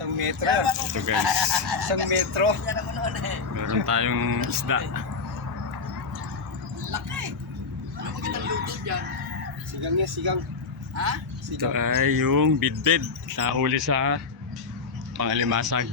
Isang metro yan. Ito guys, Isang metro. meron tayong isda. Laki. Ano magandang luto dyan? Sigang niya, sigang. Ha? Ito Sigang. ay yung bidbid na huli sa pangalimasag.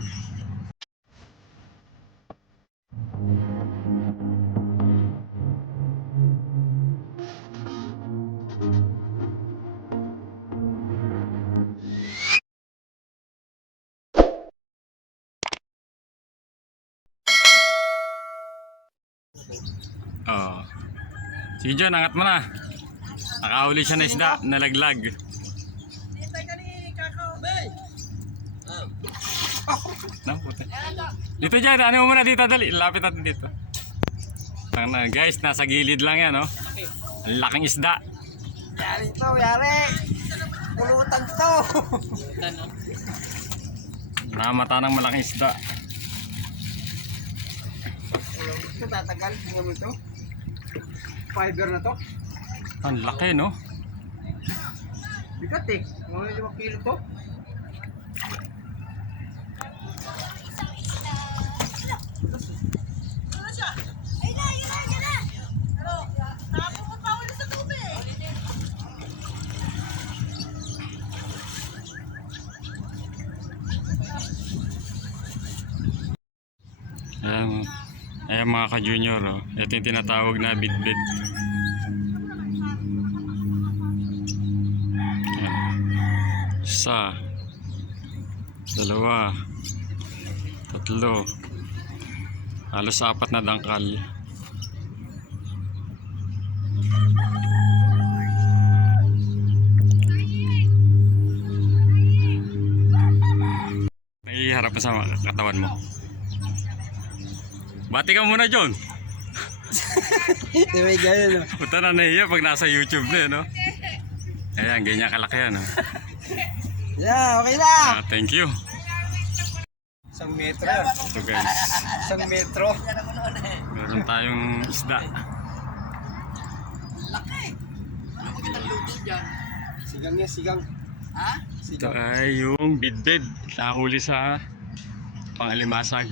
Oh. Si John, angat mo na. Nakahuli siya na isda, nalaglag. No, puti. Dito dyan, ano mo muna dito, dali. Lapit natin dito. Guys, nasa gilid lang yan, oh. Ang laking isda. Yari to, yari. Pulutan to. Namata ng malaking isda. Ito tatagal. Tingnan mo ito. Fiber na to. Ang laki, no? Bigat eh. Mga 5 kilo to. Ayan mga ka-junior, oh. Ito yung tinatawag na bidbid. Ayan. Isa, dalawa, tatlo, halos 4 na dangkal. Naiharap mo sa katawan mo. Bati ka muna, John. Di may ganyan, no? Punta na nahiya pag nasa YouTube na, no? Ayan, ganyan kalaki yan, no? Yeah, okay na. Thank you. Isang metro yan. Ito guys, Isang metro. meron tayong isda. Laki. Ano magandang luto dyan? Sigang niya, sigang. Ha? Ito Sigang. ay yung bidbid na huli sa pangalimasag.